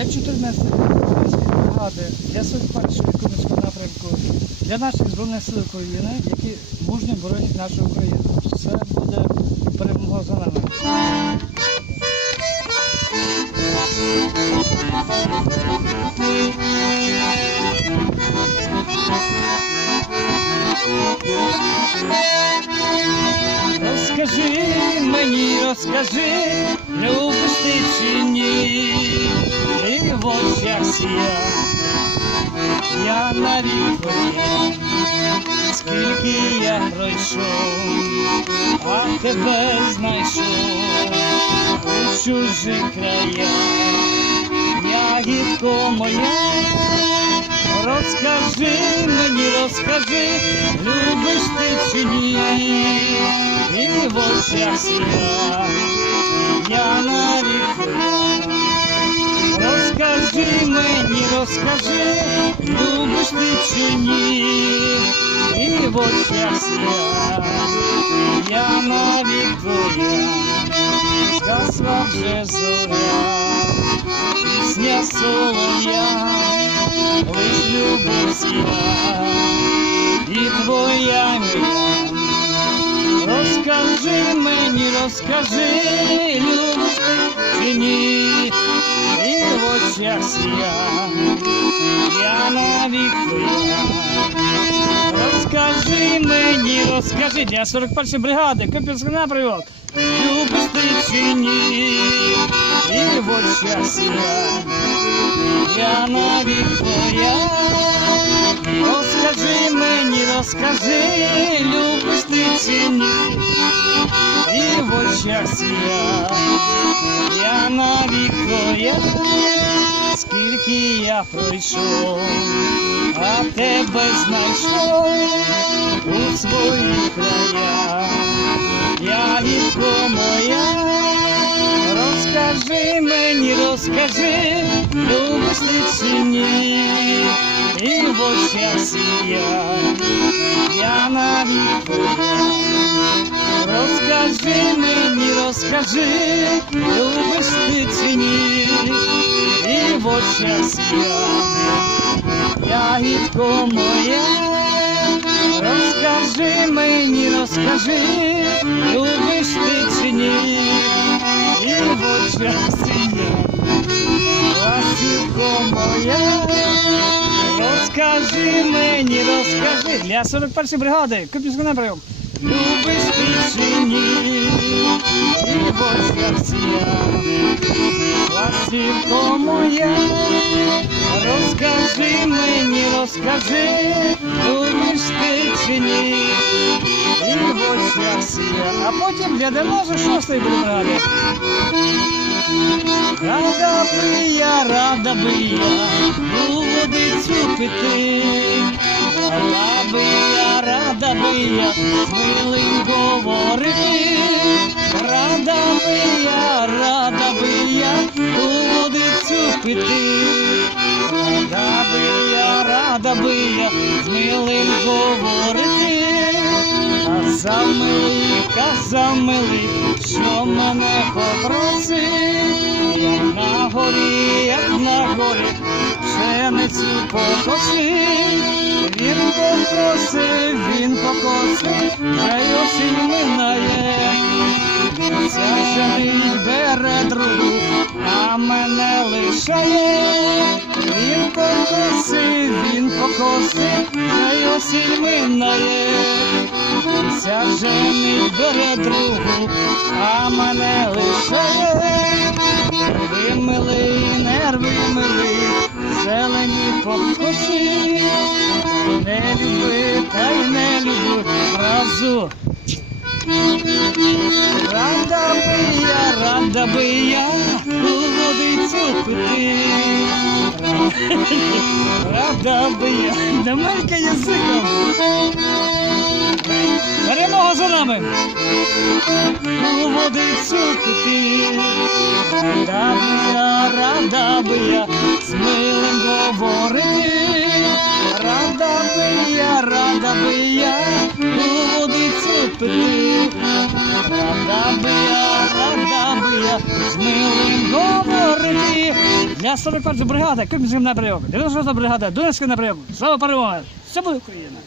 для 14 бригади, для 41-ї Куп'янського напрямку, для наших Збройних сил України, які мужньо боронять нашу Україну. Все буде перемога за нами. Розкажи мені, розкажи, любиш ти чи ні, і в очах сія, я навіть твоя, скільки я пройшов, а тебе знайшов у чужих краях, ягідко моя. Розкажи мені, розкажи, любиш ти чи ні, і в очах сія, я навіть твоя. Розкажи мені, розкажи, любиш ти чи ні, і в очах сія, я навіть твоя. Згасла вже зоря, пісня солов'я, лиш любов сія, і твоя моя. Розкажи мені, розкажи, любиш ти чи ні, і в очах сія, я навік твоя. Розкажи мені, розкажи, для 41-ї бригади, Куп'янський напрямок, любиш ти чи ні, і в очах сія, я навік твоя. Розкажи мені, розкажи, любиш ти чи ні, і в очах сія, я навік твоя. Скільки я пройшов, а тебе знайшов у своїх краях, ягідко моя. Розкажи мені, розкажи, любиш ти чи ні, і в очах сія, я навік твоя. Розкажи мені, розкажи, любиш ти чи ні, і в очах сія, ягідко моя. Розкажи мені, розкажи, любиш ти чи ні, і в очах сія, ластівко моя. Розкажи мені, розкажи, для 41-ї бригади, Куп'янський напрямок, любиш ти чи ні, і в очах сія, ластівко моя. Розкажи мені, розкажи, любиш ти чи ні, і в очах сія. А потім для 96-ї бригади. Рада би я у водицю піти, рада би я з милим говорити, рада би я у водицю піти, рада би я з милим говорити. Казав милий, що мене попросив, як на горі, пшеницю покосив. Він покосив, вже й осінь минає, ця женить бере другу, а мене лишає. Він покосив, вже й осінь минає, ця женить бере другу, а мене лишає. Нерви мили, зелені покоси, не люби, та й не люблю разу. Рада би я у водицю піти, рада би я, дамелька язиком. Перемога за нами! У водицю піти, рада би я з милим говорити, рада би я у водицю піти, рада би я з милим говорити. Для 41-ї бригади Куп'янський напрямок, 96-та бригада Донецький напрямок. Слава перемоги! Все буде Україна!